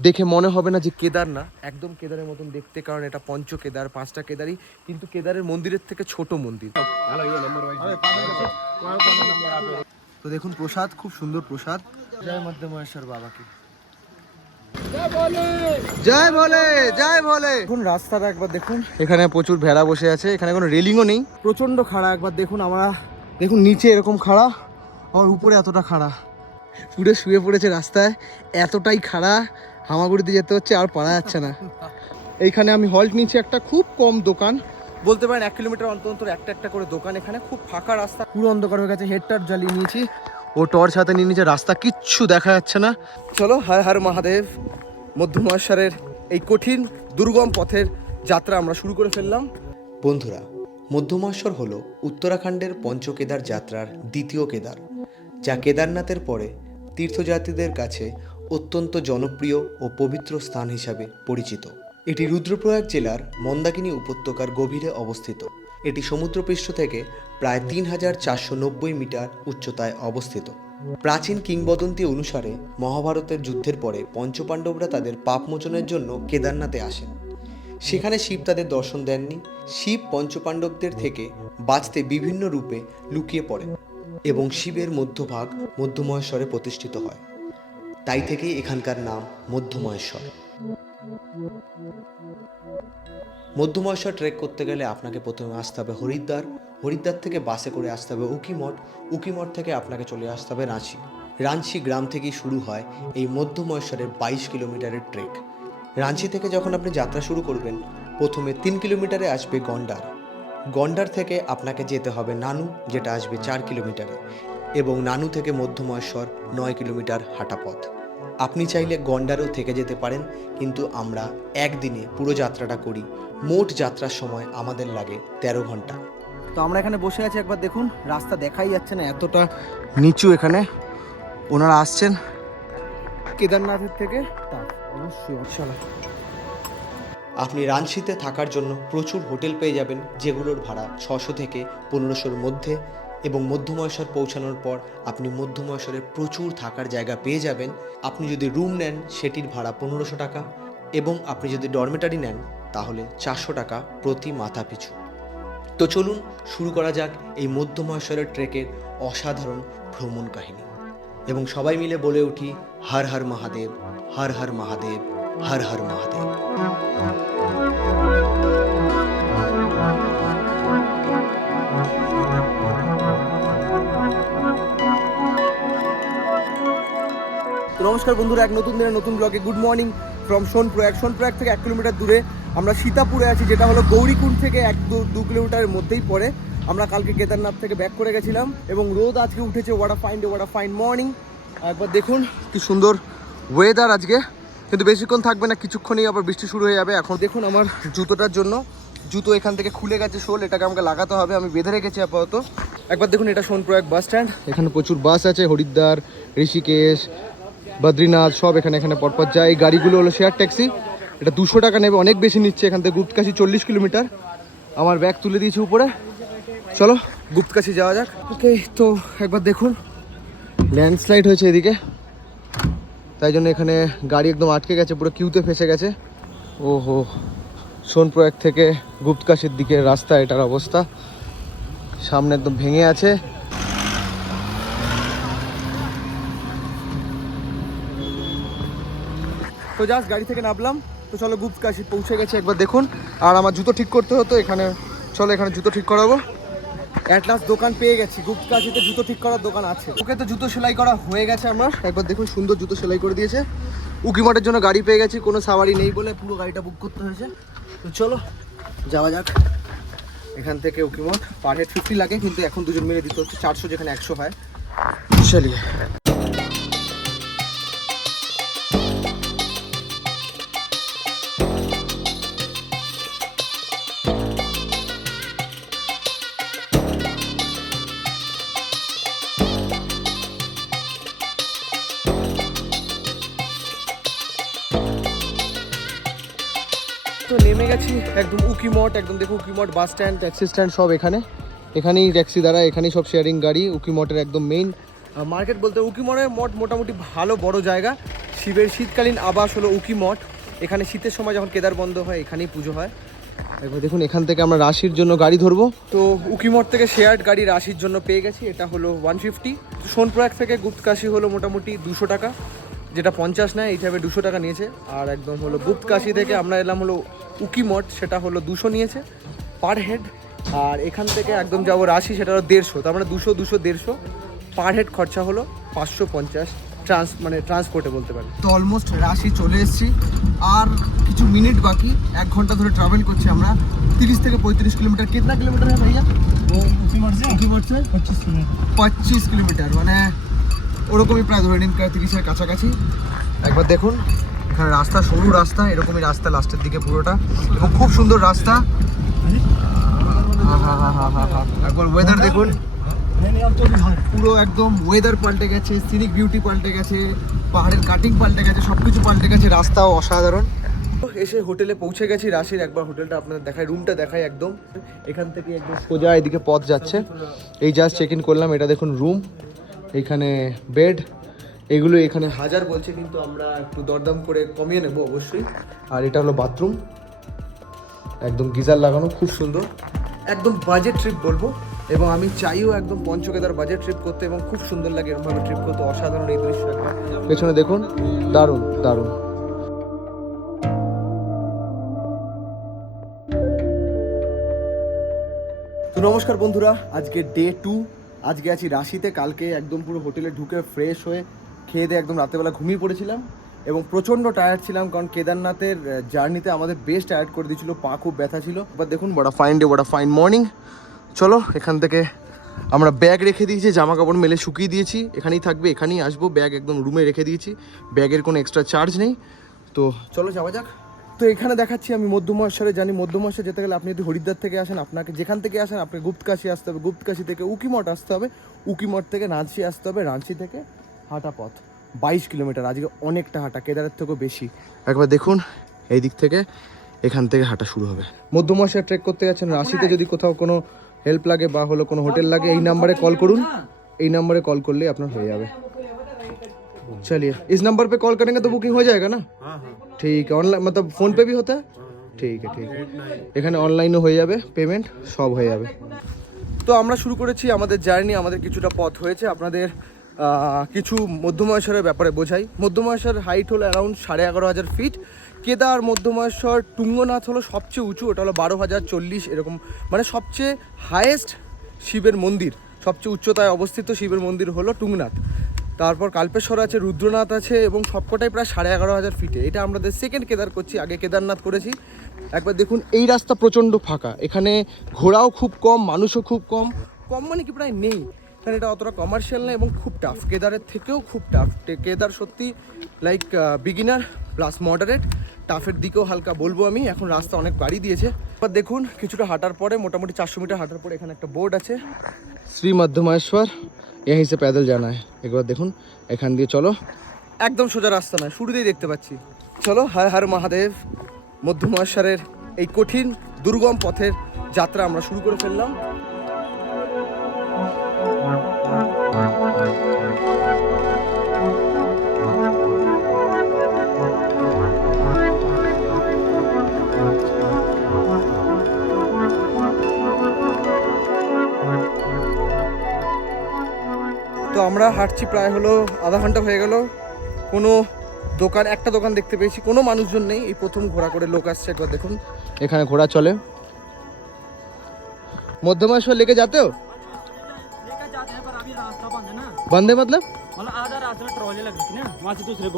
দেখে মনে হবে না যে কেদার না। একদম কেদারের মতন দেখতে, কারণ এটা পঞ্চ কেদার, পাঁচটা কেদারই, কিন্তু কেদারের মন্দিরের থেকে ছোট মন্দির। তো দেখুন, প্রসাদ, খুব সুন্দর প্রসাদ। জয় মধ্য মহেশ্বর বাবাকে। জয় ভোলে! জয় ভোলে! দেখুন, রাস্তাটা একবার দেখুন। এখানে প্রচুর ভেড়া বসে আছে, এখানে কোনো রেলিংও নেই। প্রচণ্ড খাড়া একবার দেখুন আমরা। দেখুন, নিচে এরকম খাড়া আমার উপরে এতটা খাড়া। পুরো শুয়ে পড়েছে রাস্তায়, এতটাই খাড়া। হামাগুড়িতে যেতে হচ্ছে আর পারা যাচ্ছে না। এইখানে আমি হল্ট নিয়েছি একটা খুব কম দোকান। বলতে পারেন এক কিলোমিটার অন্তর অন্তর একটা একটা করে দোকান এখানে খুব ফাঁকা রাস্তা। পুরো অন্ধকার হয়ে গেছে হেডটার জ্বালিয়ে নিয়েছি। ও টর্চ হাতে নিয়ে নিয়েছে রাস্তা কিচ্ছু দেখা যাচ্ছে না। চলো হর হর মহাদেব মধ্যমহেশ্বরের এই কঠিন দুর্গম পথের যাত্রা আমরা শুরু করে ফেললাম। বন্ধুরা মধ্যমহেশ্বর হল উত্তরাখণ্ডের পঞ্চকেদার যাত্রার দ্বিতীয় কেদার যা কেদারনাথের পরে তীর্থযাত্রীদের কাছে অত্যন্ত জনপ্রিয় ও পবিত্র স্থান হিসাবে পরিচিত। এটি রুদ্রপ্রয়াগ জেলার মন্দাকিনী উপত্যকার গভীরে অবস্থিত। এটি সমুদ্রপৃষ্ঠ থেকে প্রায় তিন হাজার চারশো নব্বই মিটার উচ্চতায় অবস্থিত। প্রাচীন কিংবদন্তি অনুসারে মহাভারতের যুদ্ধের পরে পঞ্চপাণ্ডবরা তাদের পাপমোচনের জন্য কেদারনাথে আসেন। সেখানে শিব তাদের দর্শন দেননি। শিব পঞ্চপাণ্ডবদের থেকে বাঁচতে বিভিন্ন রূপে লুকিয়ে পড়েন এবং শিবের মধ্যভাগ মধ্যমহেশ্বরে প্রতিষ্ঠিত হয়। তাই থেকেই এখানকার নাম মধ্যমহেশ্বর। মধ্যমহেশ্বর ট্রেক করতে গেলে আপনাকে প্রথমে আসতে হবে হরিদ্বার। হরিদ্বার থেকে বাসে করে আসতে হবে উকিমঠ উকিমঠ থেকে আপনাকে চলে আসতে হবে রাঁচি। রাঁচি গ্রাম থেকেই শুরু হয় এই মধ্যমহেশ্বরের বাইশ কিলোমিটারের ট্রেক রাঁচি থেকে যখন আপনি যাত্রা শুরু করবেন, প্রথমে তিন কিলোমিটারে আসবে গন্ডার। গন্ডার থেকে আপনাকে যেতে হবে নানু, যেটা আসবে চার কিলোমিটারে। এবং নানু থেকে মধ্যমহেশ্বর নয় কিলোমিটার হাঁটা পথ আপনি চাইলে গন্ডারও থেকে যেতে পারেন কিন্তু আমরা একদিনে পুরো যাত্রাটা করি। মোট যাত্রার সময় আমাদের লাগে তেরো ঘণ্টা। তো আমরা এখানে বসে আছি একবার দেখুন। রাস্তা দেখাই যাচ্ছে না এতটা নিচু এখানে। ওনারা আসছেন কেদারনাথের থেকে। তা অবশ্যই চলো আপনি রাঞ্চিতে থাকার জন্য প্রচুর হোটেল পেয়ে যাবেন যেগুলোর ভাড়া ছশো থেকে পনেরোশোর মধ্যে। এবং মধ্যমহেশ্বর পৌঁছানোর পর আপনি মধ্যমহেশ্বরে প্রচুর থাকার জায়গা পেয়ে যাবেন। আপনি যদি রুম নেন, সেটির ভাড়া পনেরোশো টাকা এবং আপনি যদি ডরমেটারি নেন, তাহলে চারশো টাকা প্রতি মাথা পিছু তো চলুন, শুরু করা যাক এই মধ্যমহেশ্বরের ট্রেকের অসাধারণ ভ্রমণ কাহিনী। এবং সবাই মিলে বলে উঠি, হর হর মহাদেব, হর হর মহাদেব, হর হর মহাদেব। নমস্কার বন্ধুরা, এক নতুন দিনের নতুন ব্লগে good morning from Sonprayag Sonprayag থেকে এক কিলোমিটার দূরে। আমরা সীতাপুরে আছি, যেটা হলো গৌরীকুণ্ড থেকে এক দু কিলোমিটারের মধ্যেই পড়ে। আমরা কালকে কেদারনাথ থেকে ব্যাক করে গেছিলাম এবং রোদ আজকে উঠেছে what a fine day what a fine morning একবার দেখুন কি সুন্দর ওয়েদার আজকে। কিন্তু বেশিক্ষণ থাকবে না, কিছুক্ষণেই আবার বৃষ্টি শুরু হয়ে যাবে। এখন দেখুন আমার জুতোটার জন্য। জুতো এখান থেকে খুলে গেছে শোল, এটাকে আমাকে লাগাতে হবে, আমি বেঁধে রেখেছি আপাতত। একবার দেখুন এটা সোনপ্রয়াগ বাস স্ট্যান্ড এখানে প্রচুর বাস আছে, হরিদ্বার, ঋষিকেশ বদ্রীনাথ, সব এখানে এখানে পরপর যায়। এই গাড়িগুলো হলো শেয়ার ট্যাক্সি এটা দুশো টাকা নেবে, অনেক বেশি নিচ্ছে। এখান থেকে গুপ্তকাশি চল্লিশ কিলোমিটার। আমার ব্যাগ তুলে দিয়েছি উপরে। চলো, গুপ্তকাশি যাওয়া যাক। ওকে তো একবার দেখুন। ল্যান্ডস্লাইড হয়েছে এদিকে। তাই জন্য এখানে গাড়ি একদম আটকে গেছে, পুরো কিউতে ফেসে গেছে। ওহো সোনপ্রয়াগ থেকে গুপ্তকাশির দিকে রাস্তা, এটার অবস্থা। সামনে একদম ভেঙে আছে। তো জাস্ট গাড়ি থেকে নামলাম। তো চলো গুপ্তকাশি পৌঁছে গেছে, একবার দেখুন। আর আমার জুতো ঠিক করতে হতো, এখানে চলো এখানে জুতো ঠিক করাবো। অ্যাটলাস দোকান পেয়ে গেছি গুপ্তকাশিতে জুতো ঠিক করার দোকান আছে। ওকে তো জুতো সেলাই করা হয়ে গেছে আমার। একবার দেখুন, সুন্দর জুতো সেলাই করে দিয়েছে। উকিমঠের জন্য গাড়ি পেয়ে গেছি, কোনো সাওয়ারি নেই বলে পুরো গাড়িটা বুক করতে হয়েছে। তো চলো, যাওয়া যাক। এখান থেকে উকিমঠ পার হেড ফিফটি লাগে, কিন্তু এখন দুজন মিলে দিতে হচ্ছে, চারশো যেখানে একশো হয়। চলিয়ে গেছি, একদম উকিমঠ একদম দেখো Ukhimath bus stand taxi stand সব এখানে। এখানেই ট্যাক্সি দ্বারা, এখানেই সব শেয়ারিং গাড়ি উকিমঠের একদম মেইন মার্কেট বলতে উকিমঠের মঠ মোটামুটি ভালো, বড় জায়গা। শিবের শীতকালীন আবাস হলো উকি মঠ। এখানে শীতের সময় যখন কেদার বন্ধ হয়, এখানেই পুজো হয়। একবার দেখুন, এখান থেকে আমরা রাশির জন্য গাড়ি ধরবো। তো উকিমঠ থেকে শেয়ার্ড গাড়ি রাশির জন্য পেয়ে গেছি। এটা হলো ওয়ান ফিফটি সোনপ্রয়াগ থেকে গুপ্তকাশি হলো মোটামুটি দুশো টাকা। যেটা পঞ্চাশ নেয় হিসাবে দুশো টাকা নিয়েছে। আর একদম হলো গুপ্তকাশি থেকে আমরা এলাম হলো উকিমঠ সেটা হলো দুশো নিয়েছে পার হেড আর এখান থেকে একদম যাব রাশি সেটা হলো দেড়শো। তার মানে দুশো দুশো দেড়শো পার হেড খরচা হলো পাঁচশো পঞ্চাশ ট্রান্স মানে ট্রান্সপোর্টে বলতে পারি। তো অলমোস্ট রাশি চলে এসেছি। আর কিছু মিনিট বাকি এক ঘণ্টা ধরে ট্রাভেল করছি আমরা। তিরিশ থেকে পঁয়ত্রিশ কিলোমিটার কিতনা কিলোমিটার হ্যাঁ ভাইয়া? পঁচিশ কিলোমিটার। মানে ওরকমই প্রায় ধরে নিন প্রায় তিরিশের কাছাকাছি। একবার দেখুন। এখানে রাস্তা, সরু রাস্তা, এরকমই রাস্তা লাস্টের দিকে পুরোটা। এবং খুব সুন্দর রাস্তা। একবার ওয়েদার দেখুন। পুরো একদম ওয়েদার পাল্টে গেছে সিনিক বিউটি পাল্টে গেছে, পাহাড়ের কাটিং পাল্টে গেছে সব কিছু পাল্টে গেছে, রাস্তাও অসাধারণ। এসে হোটেলে পৌঁছে গেছি, রাশির একবার হোটেলটা আপনাদের দেখায় রুমটা দেখায় একদম। এখান থেকে একদম সোজা এদিকে পথ যাচ্ছে। এই জাস্ট চেক ইন করলাম, এটা দেখুন রুম এখানে বেড এগুলো এখানে হাজার বলছে, কিন্তু আমরা একটু দরদাম করে কমিয়ে নেব অবশ্যই। আর এটা হলো বাথরুম। একদম গিজার লাগানো, খুব সুন্দর। একদম বাজেট ট্রিপ বলব, এবং আমি চাইও একদম পঞ্চকেদার বাজেট ট্রিপ করতে, এবং খুব সুন্দর লাগে এরকমভাবে ট্রিপ করতে, অসাধারণ এই দৃশ্য পেছনে দেখুন, দারুণ দারুণ। নমস্কার বন্ধুরা, আজকে ডে টু আজকে আছি রাশিতে, কালকে একদম পুরো হোটেলে ঢুকে ফ্রেশ হয়ে খেয়ে দিয়ে একদম রাতেবেলা ঘুমিয়ে পড়েছিলাম এবং প্রচণ্ড টায়ার্ড ছিলাম কারণ কেদারনাথের জার্নিতে আমাদের বেশ টায়ার্ড করে দিয়েছিল, পা খুব ব্যথা ছিল। এবার দেখুন বড় ফাইন ডে বড় ফাইন মর্নিং চলো, এখান থেকে আমরা ব্যাগ রেখে দিয়েছি জামা কাপড় মেলে শুকিয়ে দিয়েছি। এখানেই থাকবে, এখানেই আসব ব্যাগ একদম রুমে রেখে দিয়েছি। ব্যাগের কোনো এক্সট্রা চার্জ নেই। তো চলো যাওয়া যাক। তো এখানে দেখাচ্ছি আমি মধ্যমহেশ্বরে জানি মধ্যমহেশ্বর যেতে গেলে আপনি যদি হরিদ্বার থেকে আসেন, আপনাকে যেখান থেকে আসেন, আপনাকে গুপ্তকাশি আসতে হবে। গুপ্তকাশি থেকে উকিমঠ আসতে হবে। উকিমঠ থেকে রাঁচি আসতে হবে। রাঁচি থেকে হাঁটা পথ বাইশ কিলোমিটার আজকে অনেকটা হাঁটা কেদারের থেকেও বেশি একবার দেখুন এই দিক থেকে এখান থেকে হাঁটা শুরু হবে মধ্যমহাশয় ট্রেক করতে যাচ্ছেন রাশিতে যদি কোথাও কোনো হেল্প লাগে বা হলো কোনো হোটেল লাগে এই নাম্বারে কল করুন এই নাম্বারে কল করলে আপনার হয়ে যাবে चलिए इस नंबर पे कॉल करेंगे तो बुकिंग हो जाएगा ना ठीक है ऑनलाइन मतलब फोन पे भी होता है ঠিক আছে ঠিক আছে এখানে অনলাইনও হয়ে যাবে পেমেন্ট সব হয়ে যাবে তো আমরা শুরু করেছি আমাদের জার্নি আমাদের কিছুটা পথ হয়েছে আপনাদের আহ, কিছু মধ্যমহেশ্বরের ব্যাপারে বোঝাই। মধ্যমহেশ্বর হাইট হলো অ্যারাউন্ড সাড়ে এগারো হাজার ফিট কেদার মধ্যমহেশ্বর টুঙ্গনাথ হলো সবচেয়ে উঁচু, ওটা হলো বারো হাজার চল্লিশ এরকম। মানে সবচেয়ে হায়েস্ট শিবের মন্দির, সবচেয়ে উচ্চতায় অবস্থিত শিবের মন্দির হলো টুঙ্গনাথ তারপর কাল্পেশ্বর আছে, রুদ্রনাথ আছে, এবং সবকটাই প্রায় সাড়ে এগারো হাজার ফিটে এটা আমাদের সেকেন্ড কেদার করছি, আগে কেদারনাথ করেছি। একবার দেখুন, এই রাস্তা প্রচণ্ড ফাঁকা। এখানে ঘোড়াও খুব কম, মানুষও খুব কম। কম মানে কি প্রায় নেই। কারণ এটা অতটা কমার্শিয়াল না এবং খুব টাফ কেদারের থেকেও খুব টাফ কেদার সত্যি লাইক বিগিনার প্লাস মডারেট টাফের দিকেও হালকা বলব আমি। এখন রাস্তা অনেক বাড়ি দিয়েছে। এবার দেখুন, কিছুটা হাঁটার পরে, মোটামুটি চারশো মিটার হাঁটার পরে এখানে একটা বোর্ড আছে। শ্রী মাধ্যমেশ্বর এ হিসেবে প্যাদল জানায়। একবার দেখুন, এখান দিয়ে চলো। একদম সোজা রাস্তা নয় শুরুতেই দেখতে পাচ্ছি। চলো, হর হর মহাদেব। মধ্যমহেশ্বরের এই কঠিন, দুর্গম পথের যাত্রা আমরা শুরু করে ফেললাম। আমরা হাঁটছি প্রায় হলো আধা ঘণ্টা হয়ে গেল। কোনো দোকান, একটা দোকান দেখতে পেয়েছি, কোনো মানুষজন নেই। এই প্রথম ঘোড়া করে লোক আসছে একবার দেখুন। এখানে ঘোড়া চলে। মধ্যমাস লেগে যাতেও বন্ধে মতলব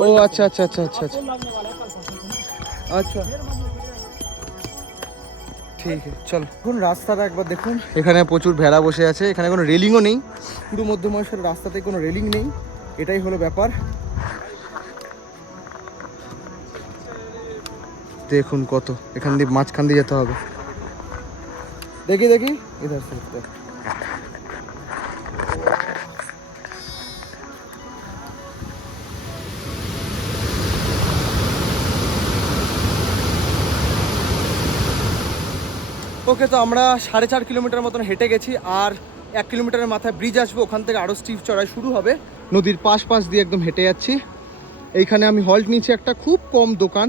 ও আচ্ছা আচ্ছা আচ্ছা আচ্ছা আচ্ছা। আচ্ছা। ঠিক আছে চল। এখন রাস্তাটা একবার দেখুন। এখানে প্রচুর ভেড়া বসে আছে এখানে কোনো রেলিংও নেই। পুরো মধ্যমহেশ্বর রাস্তাতে কোনো রেলিং নেই এটাই হলো ব্যাপার। দেখুন কত এখান দিয়ে মাঝখান দিয়ে যেতে হবে। দেখি দেখি। ইধার সে ওকে তো আমরা সাড়ে চার কিলোমিটার মতন হেঁটে গেছি আর এক কিলোমিটারের মাথায় ব্রিজ আসবে ওখান থেকে আরও স্টিপ চড়াই শুরু হবে নদীর পাশ পাশ দিয়ে একদম হেঁটে যাচ্ছি এইখানে আমি হল্ট নিয়েছি একটা খুব কম দোকান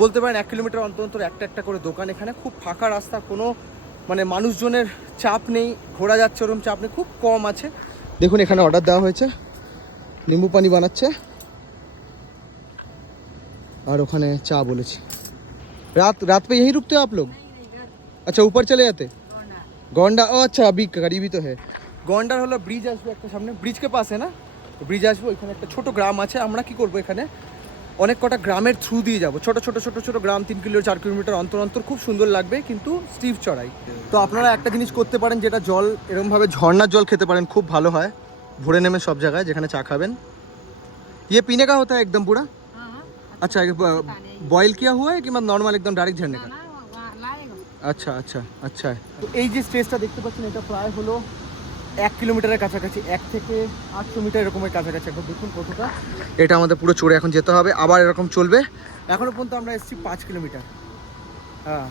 বলতে পারেন এক কিলোমিটার অন্তর অন্তর একটা একটা করে দোকান এখানে খুব ফাঁকা রাস্তা কোনো মানে মানুষজনের চাপ নেই ঘোরা যাচ্ছে ওরকম চাপ নেই খুব কম আছে দেখুন এখানে অর্ডার দেওয়া হয়েছে নিম্বু পানি বানাচ্ছে আর ওখানে চা বলেছি रात रात पे यहीं रुकते हो आप लोग अच्छा ऊपर चले जाते गोंडा ও আচ্ছা अभी करीबी तो है গন্ডার হলো ব্রিজ আসবে একটা সামনে ব্রিজকে পাশে না ব্রিজ আসবে ওইখানে একটা ছোট গ্রাম আছে আমরা কি করব এখানে অনেক কটা গ্রামের থ্রু দিয়ে যাব ছোট ছোট ছোট ছোট গ্রাম তিন কিলো চার কিলোমিটার অন্তর অন্তর খুব সুন্দর লাগবে কিন্তু স্টিভ চড়াই তো আপনারা একটা জিনিস করতে পারেন যেটা জল এরকমভাবে ঝর্ণার জল খেতে পারেন খুব ভালো হয় ভরে নেমে সব জায়গায় যেখানে চা খাবেন ये पीने का होता है एकदम पूरा अच्छा बॉयल किया हुआ है कि मतलब नॉर्मल एकदम डायरेक्ट झरने का আচ্ছা আচ্ছা আচ্ছা। এই যে স্টেজটা দেখতে পাচ্ছেন এটা প্রায় হলো এক কিলোমিটারের কাছাকাছি এক থেকে আটশো মিটার এরকমের কাছাকাছি একবার দেখুন কতটা। এটা আমাদের পুরো চড়ে এখন যেতে হবে আবার এরকম চলবে। এখনও পর্যন্ত আমরা এসেছি পাঁচ কিলোমিটার। হ্যাঁ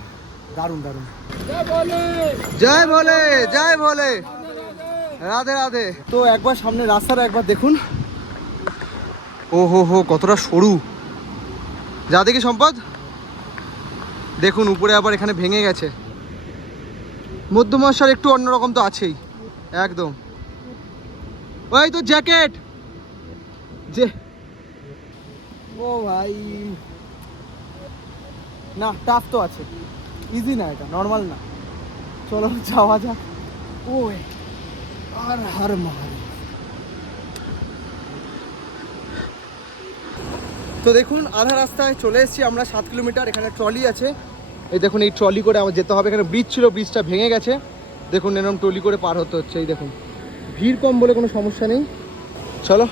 দারুণ দারুণ। জয় ভোলে জয় ভোলে রাধে রাধে। তো একবার সামনে রাস্তাটা একবার দেখুন। ও হো হো কতটা সরু। যা দেখি সম্পদ। দেখুন, উপরে আবার এখানে ভেঙে গেছে। মধ্যমশার একটু অন্যরকম তো আছেই, একদম। ওই তো জ্যাকেট! যে ও ভাই। না টাফ তো আছে। ইজি না এটা নর্মাল না। চলো, যাওয়া যাক। ও আর হার মহাদেব তো দেখুন, আধা রাস্তায় চলে এসেছি আমরা, সাত কিলোমিটার, এখানে ট্রলি আছে। এই দেখুন এই ট্রলি করে আমার যেতে হবে এখানে ব্রিজ ছিল ব্রিজটা ভেঙে গেছে দেখুন এরকম ট্রলি করে পার হতে হচ্ছে এই দেখুন ভিড় কম বলে কোনো সমস্যা নেই চলো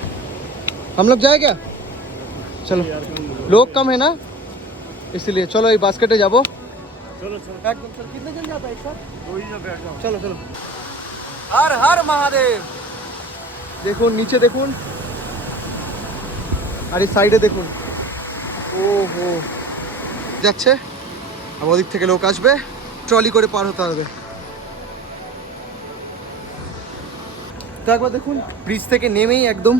हम लोग जाए क्या चलो लोग कम है ना इसलिए चलो এই বাস্কেটে যাবো একদম চলো কিতনে জন যাবে এক সাথ চলো চলো হর হর মহাদেব দেখুন নিচে দেখুন আর এই সাইডে দেখুন ও হো যাচ্ছে আর ওদিক থেকে লোক আসবে ট্রলি করে পার হতে হবে তো একবার দেখুন ব্রিজ থেকে নেমেই একদম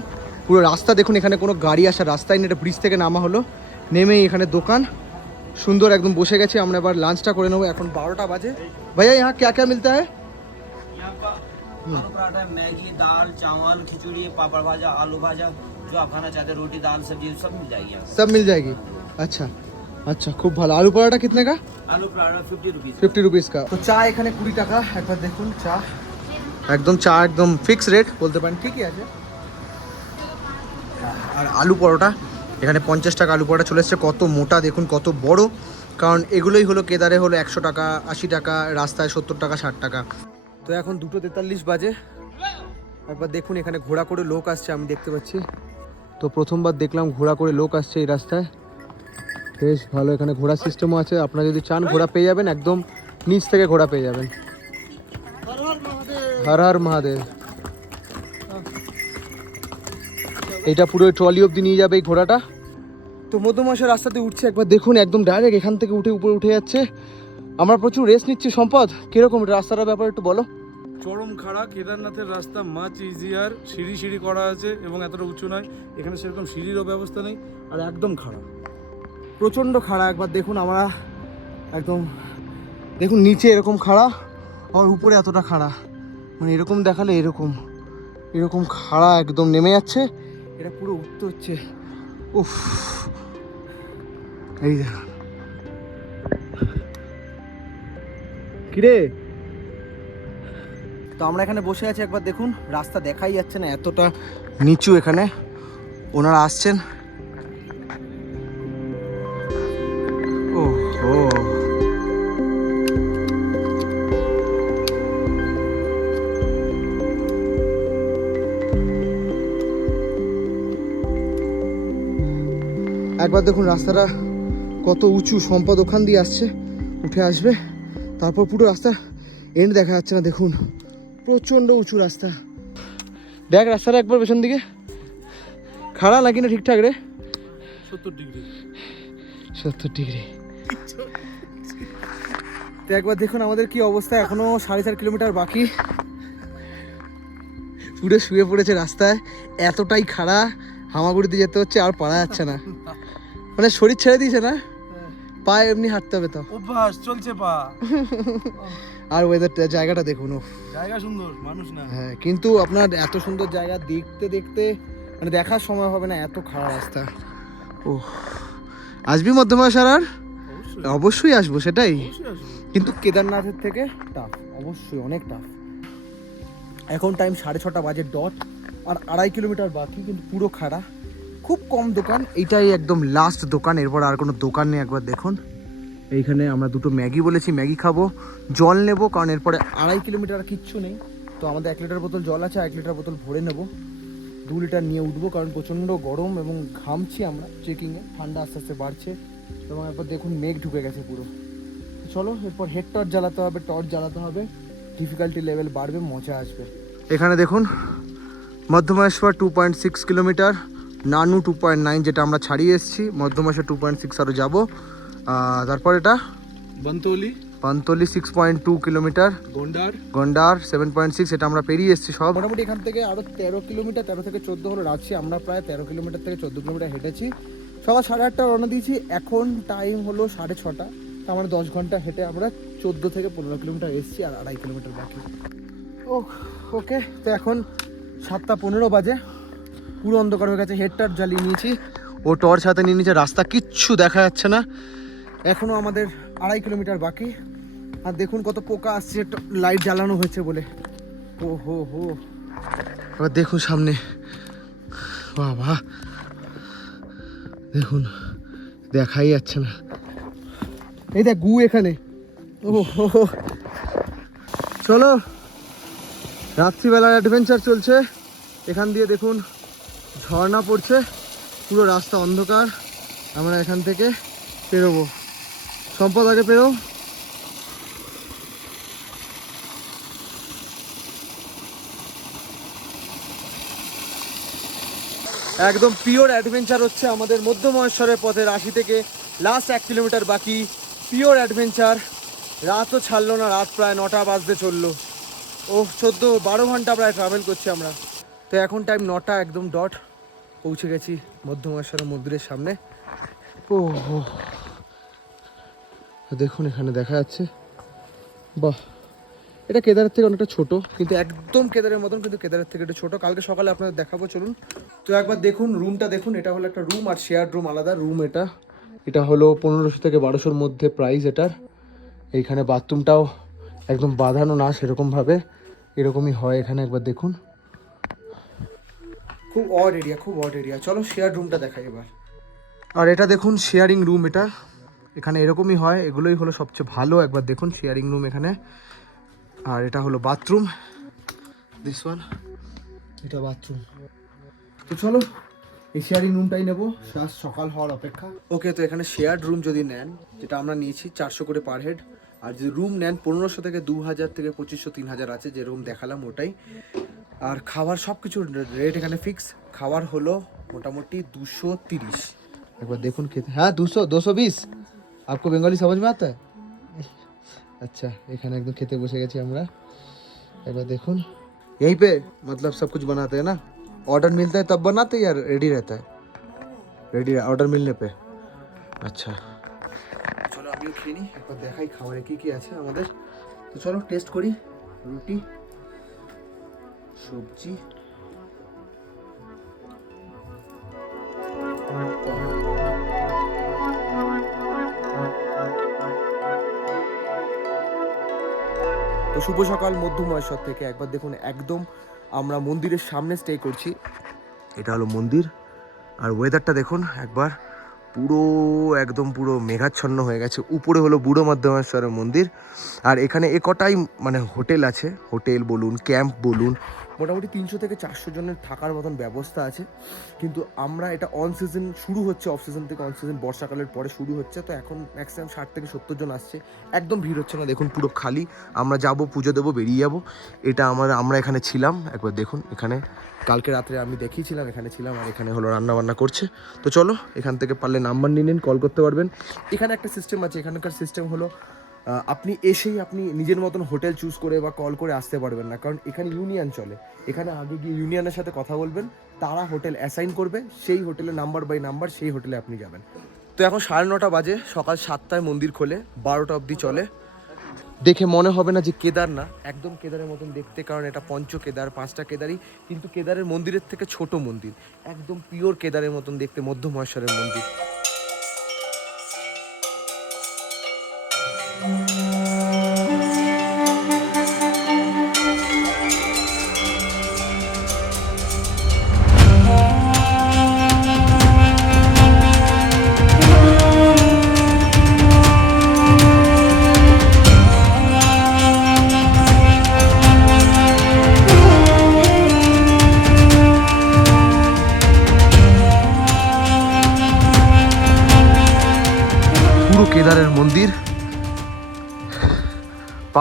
পুরো রাস্তা দেখুন এখানে কোনো গাড়ি আসার রাস্তাই নেই এটা ব্রিজ থেকে নামা হলো নেমেই এখানে দোকান সুন্দর একদম বসে গেছে আমরা এবার লাঞ্চটা করে নেবো এখন বারোটা বাজে ভাইয়া यहाँ क्या क्या मिलता है यहाँ का आलू पराठा मैगी दाल चावल खिचड़ी पापड़ भाजा आलू भाजा जो आप खाना चाहते हैं रोटी दाल सब्जी सब मिल जाएगी यहाँ सब मिल जाएगी अच्छा আচ্ছা খুব ভালো। আলু পরাটা কিতনে কা? আলু পরাটা 50 রুপিস 50 রুপিস কা। তো চা এখানে 20 টাকা একবার দেখুন চা। একদম চা একদম ফিক্স রেট বলতে পারেন। ঠিকই আছে। আর আলু পরোটা এখানে পঞ্চাশ টাকা আলু পরোটা চলে আসছে কত মোটা দেখুন কত বড়। কারণ এগুলোই হলো কেদারে হলো একশো টাকা আশি টাকা রাস্তায় সত্তর টাকা ষাট টাকা। তো এখন দুটো তেতাল্লিশ বাজে। একবার দেখুন এখানে ঘোড়া করে লোক আসছে আমি দেখতে পাচ্ছি। তো প্রথমবার দেখলাম ঘোড়া করে লোক আসছে এই রাস্তায়। বেশ ভালো, এখানে ঘোড়ার সিস্টেমও আছে। আপনারা যদি চান, ঘোড়া পেয়ে যাবেন, একদম নিচ থেকে ঘোড়া পেয়ে যাবেন। হর হর মহাদেব। এটা পুরো ট্রলি অব্দি নিয়ে যাবে এই ঘোড়াটা। তো মধ্যমাসের রাস্তাতে উঠছে, একবার দেখুন, একদম ডাইরেক্ট এখান থেকে উঠে উপরে উঠে যাচ্ছে। আমরা প্রচুর রেস্ট নিচ্ছি, সম্পদ। কীরকম রাস্তাটার ব্যাপারে একটু বলো। চরম খাড়া, কেদারনাথের রাস্তা মাছ ইজিয়ার সিঁড়ি সিঁড়ি করা আছে এবং এতটা উঁচু নয়। এখানে সেরকম সিঁড়িরও ব্যবস্থা নেই, আর একদম খাড়া। প্রচণ্ড খাড়া, একবার দেখুন আমরা একদম, দেখুন নিচে এরকম খাড়া আর উপরে এতটা খাড়া। মানে এরকম দেখালে এরকম এরকম খাড়া একদম নেমে যাচ্ছে। এটা পুরো উঠতে হচ্ছে উফ। এই দেখুন কিরে? তো আমরা এখানে বসে আছি, একবার দেখুন। রাস্তা দেখাই যাচ্ছে না, এতটা নিচু এখানে। ওনারা আসছেন। একবার দেখুন রাস্তাটা কত উঁচু সম্পদ ওখান দিয়ে আসছে উঠে আসবে। তারপর পুরো রাস্তা এন্ড দেখা যাচ্ছে না দেখুন। প্রচণ্ড উঁচু রাস্তা। দেখ রাস্তাটা একবার পেছন দিকে। খাড়া নাকি না ঠিকঠাক রে? সত্তর ডিগ্রি। সত্তর ডিগ্রি। তো একবার দেখুন আমাদের কি অবস্থা এখনও সাড়ে চার কিলোমিটার বাকি। পুরো শুয়ে পড়েছে রাস্তায় এতটাই খাড়া হামাগুড়িতে যেতে হচ্ছে আর পারা যাচ্ছে না। মানে শরীর ছেড়ে দিয়েছে না? পায়ে এমনি হাঁটতে হবে তো। অভ্যাস চলছে পা। আর ওয়েদারটা জায়গাটা দেখুন। জায়গা সুন্দর মানুষ না। হ্যাঁ কিন্তু আপনার এত সুন্দর জায়গা দেখতে দেখতে মানে দেখার সময় হবে না এত খারাপ রাস্তা। ও আসবি মধ্যমাসার আর অবশ্যই। অবশ্যই আসব সেটাই। কিন্তু কেদারনাথের থেকে টাফ অবশ্যই অনেক টাফ এখন টাইম সাড়ে ছটা বাজে ডট আর আড়াই কিলোমিটার বাকি কিন্তু পুরো খাড়া। খুব কম দোকান, এইটাই একদম লাস্ট দোকান। এরপর আর কোনো দোকান নেই, একবার দেখুন। এইখানে আমরা দুটো ম্যাগি বলেছি, ম্যাগি খাব। জল নেব, কারণ এরপরে আড়াই কিলোমিটার কিচ্ছু নেই। তো আমাদের এক লিটার বোতল জল আছে এক লিটার বোতল ভরে নেব। দু লিটার নিয়ে উঠবো, কারণ প্রচণ্ড গরম এবং ঘামছি আমরা ট্রেকিংয়ে ঠান্ডা আস্তে আস্তে বাড়ছে। এবং এরপর দেখুন মেঘ ঢুকে গেছে পুরো। চলো, এরপর হেড টর্চ জ্বালাতে হবে টর্চ জ্বালাতে হবে। ডিফিকাল্টি লেভেল বাড়বে, মজা আসবে। এখানে দেখুন Madhyamaheshwar two point six kilometre. Nanu two point nine যেটা আমরা ছাড়িয়ে এসেছি মধ্যমেশ্বর টু পয়েন্ট সিক্স আরও যাব। তারপর এটা? Bantoli. Pantoli six point two kilometre. Gondar. Gondar seven point six এটা আমরা পেরিয়ে এসেছি সব। মোটামুটি এখান থেকে আরও তেরো কিলোমিটার তেরো থেকে চোদ্দ হলো রাঁচি। আমরা প্রায় তেরো কিলোমিটার থেকে চোদ্দ কিলোমিটার হেঁটেছি। সকাল সাড়ে আটটা রওনা দিয়েছি। এখন টাইম হলো সাড়ে ছটা। তার মানে দশ ঘণ্টা হেঁটে আমরা চোদ্দ থেকে পনেরো কিলোমিটার এসেছি আর আড়াই কিলোমিটার বাকি। ও ওকে তো এখন সাতটা পনেরো বাজে। পুরো অন্ধকার হয়ে গেছে হেডটার জ্বালিয়ে নিয়েছি। ও টর্চ হাতে নিয়ে নিয়েছে, রাস্তা কিচ্ছু দেখা যাচ্ছে না। এখনও আমাদের আড়াই কিলোমিটার বাকি। আর দেখুন কত পোকা আসছে লাইট জ্বালানো হয়েছে বলে। ও হো হো। এবার দেখুন সামনে। বাবা। দেখুন, দেখাই যাচ্ছে না। এই দেখ, গু এখানে। ও। চলো। রাত্রিবেলার অ্যাডভেঞ্চার চলছে। এখান দিয়ে দেখুন। ঝর্ণা পড়ছে, পুরো রাস্তা অন্ধকার, আমরা এখান থেকে পেরোবো। সম্পদ, আগে পেরো। একদম পিওর অ্যাডভেঞ্চার হচ্ছে আমাদের মধ্য মহেশ্বরের পথের আশি থেকে লাস্ট এক কিলোমিটার বাকি। পিওর অ্যাডভেঞ্চার রাতও ছাড়লো না, রাত প্রায় নটা বাজতে চলল। ও চোদ্দ, বারো ঘণ্টা প্রায় ট্রাভেল করছি আমরা। তো এখন টাইম নটা একদম ডট পৌঁছে গেছি মধ্য মহেশ্বরের মন্দিরের সামনে। ও হো। দেখুন এখানে দেখা যাচ্ছে। বাহ। এটা কেদারের থেকে অনেকটা ছোট। কিন্তু একদম কেদারের মতন কিন্তু কেদারের থেকে একটু ছোট। কালকে সকালে আপনাদের দেখাবো চলুন। তো একবার দেখুন রুমটা দেখুন। এটা হলো একটা রুম আর শেয়ার রুম আলাদা রুম এটা। এটা হলো পনেরোশো থেকে বারোশোর মধ্যে প্রাইস এটার। এইখানে বাথরুমটাও একদম বাঁধানো না সেরকমভাবে। এরকমই হয় এখানে একবার দেখুন। খুব অড এরিয়া খুব অড এরিয়া চলো শেয়ার রুমটা দেখাই এবার। আর এটা দেখুন শেয়ারিং রুম এটা। এখানে এরকমই হয় এগুলোই হলো সবচেয়ে ভালো। একবার দেখুন শেয়ারিং রুম এখানে। আর এটা হলো বাথরুম দিস ওয়ান এটা বাথরুম তো চলো এই শেয়ারিং রুমটাই নেব। জাস্ট সকাল হওয়ার অপেক্ষা। ওকে তো এখানে শেয়ার্ড রুম যদি নেন যেটা আমরা নিয়েছি চারশো করে পার হেড আর যদি রুম নেন পনেরোশো থেকে দু হাজার থেকে পঁচিশশো তিন হাজার আছে যে রুম দেখালাম ওটাই। আর খাবার সব কিছু রেট এখানে ফিক্স খাবার হলো মোটামুটি দুশো তিরিশ একবার দেখুন খেতে হ্যাঁ দুশো দুশো বিশ আপকো বেঙ্গলি সমাজ মে আতা হ্যায়? আচ্ছা এখানে একদম খেতে বসে গেছি আমরা একবার দেখুন यहीं पे मतलब सब कुछ बनाते हैं ना ऑर्डर मिलता है तब बनाते हैं या रेडी रहता है रेडी ऑर्डर मिलने पे আচ্ছা চলো আমিও খেয়ে নিই একবার দেখাই খাবারে কি কি আছে আমাদের তো চলো টেস্ট করি রুটি সবজি। তো শুভ সকাল মধ্যমহেশ্বর থেকে। একবার দেখুন, একদম আমরা মন্দিরের সামনে স্টে করছি। এটা হলো মন্দির। আর ওয়েদারটা দেখুন, একবার পুরো একদম পুরো মেঘাচ্ছন্ন হয়ে গেছে। উপরে হলো বুড়ো মধ্যমেশ্বরের মন্দির। আর এখানে এ কটাই মানে হোটেল আছে? হোটেল বলুন, ক্যাম্প বলুন, মোটামুটি তিনশো থেকে চারশো জনের থাকার মতন ব্যবস্থা আছে। কিন্তু আমরা এটা অন সিজন শুরু হচ্ছে অফ সিজন থেকে অন সিজন বর্ষাকালের পরে শুরু হচ্ছে। তো এখন ম্যাক্সিমাম ষাট থেকে সত্তর জন আসছে। একদম ভিড় হচ্ছে না, দেখুন পুরো খালি। আমরা যাব, পুজো দেবো, বেরিয়ে যাব। এটা আমার আমরা এখানে ছিলাম। একবার দেখুন, এখানে কালকে রাত্রে আমি দেখিয়েছিলাম, এখানে ছিলাম আর এখানে হলো রান্না বান্না করছে। তো চলো, এখান থেকে পারলে নাম্বার নিয়ে নিন, কল করতে পারবেন। এখানে একটা সিস্টেম আছে, এখানকার সিস্টেম হলো আপনি এসেই আপনি নিজের মতন হোটেল চুজ করে বা কল করে আসতে পারবেন না, কারণ এখানে ইউনিয়ন চলে। এখানে আগে গিয়ে ইউনিয়নের সাথে কথা বলবেন, তারা হোটেল অ্যাসাইন করবে, সেই হোটেলে নাম্বার বাই নাম্বার সেই হোটেলে আপনি যাবেন। তো এখন সাড়ে নটা বাজে, সকাল সাতটায় মন্দির খোলে, বারোটা অবধি চলে। দেখে মনে হবে না যে কেদার না, একদম কেদারের মতন দেখতে, কারণ এটা পঞ্চ কেদার, পাঁচটা কেদারই, কিন্তু কেদারের মন্দিরের থেকে ছোট মন্দির, একদম পিওর কেদারের মতন দেখতে, মধ্যমহেশ্বরের মন্দির।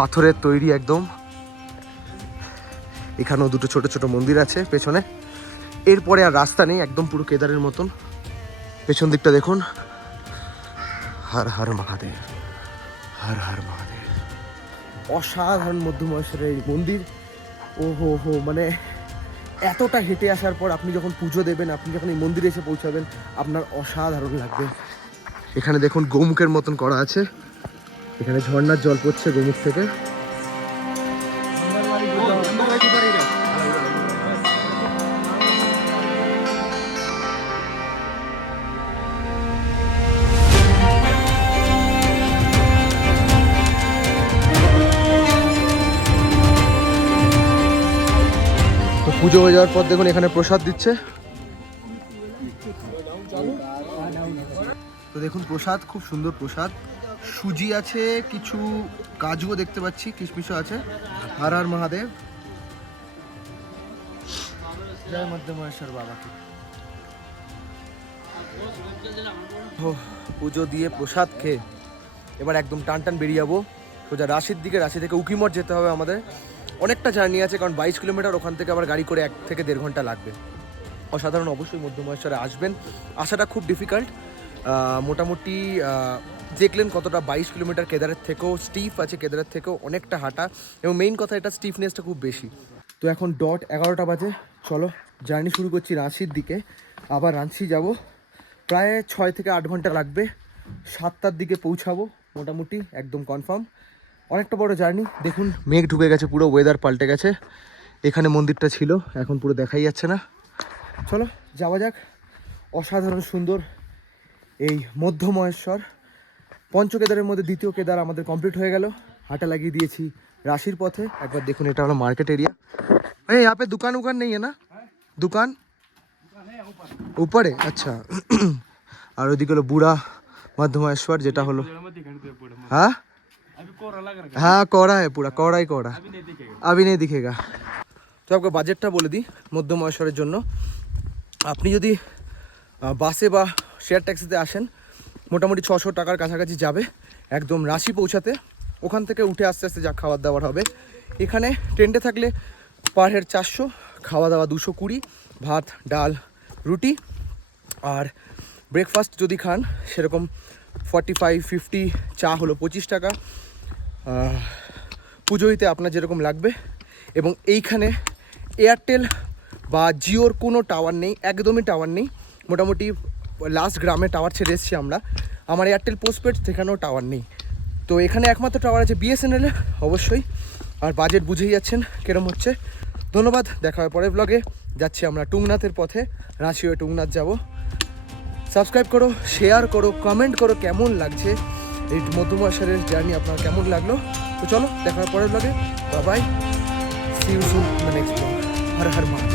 পাথরের তৈরি একদম। এখানেও দুটো ছোট ছোট মন্দির আছে, পেছনে। এরপরে আর রাস্তা নেই, একদম পুরো কেদারের মতন। পেছন দিকটা দেখুন। হর হর মহাদেব, হর হর মহাদেব। অসাধারণ মধ্যমহেশ্বরের এই মন্দির। ও হো হো মানে এতটা হেঁটে আসার পর আপনি যখন পুজো দেবেন, আপনি যখন এই মন্দিরে এসে পৌঁছাবেন, আপনার অসাধারণ লাগবে। এখানে দেখুন গোমুখের মতন করা আছে। এখানে ঝর্ণার জল পড়ছে গোমুখ থেকে। পুজো হয়ে যাওয়ার পর দেখুন এখানে প্রসাদ দিচ্ছে। তো দেখুন প্রসাদ, খুব সুন্দর প্রসাদ। সুজি আছে, কিছু কাজুও দেখতে পাচ্ছি, কিশমিশও আছে। হর হর মহাদেব। জয় মধ্যমেশ্বর বাবাকে। পুজো দিয়ে প্রসাদ খেয়ে এবার একদম টান টান বেরিয়ে যাব। সোজা রাশির দিকে, রাশি থেকে উকিমঠ যেতে হবে আমাদের। অনেকটা জার্নি আছে, কারণ বাইশ কিলোমিটার ওখান থেকে আবার গাড়ি করে এক থেকে দেড় ঘণ্টা লাগবে। অসাধারণ অবশ্যই মধ্যমহেশ্বরে আসবেন। আসাটা খুব ডিফিকাল্ট মোটামুটি দেখলেন কতটা বাইশ কিলোমিটার কেদারের থেকেও স্টিফ আছে, কেদারের থেকেও অনেকটা হাঁটা এবং মেইন কথা এটা স্টিফনেসটা খুব বেশি। তো এখন ডট এগারোটা বাজে, চলো জার্নি শুরু করছি রাঁচির দিকে। আবার রাঁচি যাব। প্রায় ছয় থেকে আট ঘণ্টা লাগবে। সাতটার দিকে পৌঁছাবো, মোটামুটি একদম কনফার্ম অনেকটা বড় জার্নি দেখুন, মেঘ ঢুকে গেছে, পুরো ওয়েদার পাল্টে গেছে। এখানে মন্দিরটা ছিল, এখন পুরো দেখাই যাচ্ছে না। চলো, যাওয়া যাক। অসাধারণ সুন্দর এই মধ্য মহেশ্বর পঞ্চকেদারের মধ্যে দ্বিতীয় কেদার আমাদের কমপ্লিট হয়ে গেল হাঁটা লাগিয়ে দিয়েছি রাশির পথে একবার দেখুন এটা হলো মার্কেট এরিয়া এই यहाँ पे दुकान उकान नहीं है ना दुकान উপরে আচ্ছা আর ওইদিকে হলো বুড়া মধ্যমেশ্বর যেটা হলো হ্যাঁ हाँ कौड़ा है पूरा कौड़ा ही कौड़ा अभी नहीं दिखेगा তো আপনাকে বাজেটটা বলে দিই মধ্য মহেশ্বরের জন্য আপনি যদি আহ, বাসে বা শেয়ার ট্যাক্সিতে আসেন মোটামুটি ছশো টাকার কাছাকাছি যাবে একদম রাশি পৌঁছাতে। ওখান থেকে উঠে আস্তে আস্তে যা খাবার দাবার হবে। এখানে টেন্টে থাকলে পার হেড চারশো, খাওয়া দাওয়া দুশো কুড়ি, ভাত, ডাল, রুটি। আর ব্রেকফাস্ট যদি খান, সেরকম ফর্টি ফাইভ ফিফটি চা হলো পঁচিশ টাকা। পুজোইতে আপনার যেরকম লাগবে। এবং এইখানে এয়ারটেল বা জিওর কোনো টাওয়ার নেই, একদমই টাওয়ার নেই। মোটামুটি লাস্ট গ্রামে টাওয়ার ছেড়ে এসেছি আমরা। আমার এয়ারটেল পোস্টপেড সেখানেও টাওয়ার নেই। তো এখানে একমাত্র টাওয়ার আছে বিএসএনএল অবশ্যই। আর বাজেট বুঝেই যাচ্ছেন কিরম হচ্ছে। ধন্যবাদ, দেখা হয় পরের ব্লগে যাচ্ছি আমরা টুংনাথের পথে। রাঁচি হয়ে টুংনাথ যাব। সাবস্ক্রাইব করো শেয়ার করো কমেন্ট করো, কেমন লাগছে এই মধ্যমাসারের জার্নি আপনার, কেমন লাগল? তো চলো, দেখা হয় পরের ব্লগে bye see you soon next blog Har Har Mahadev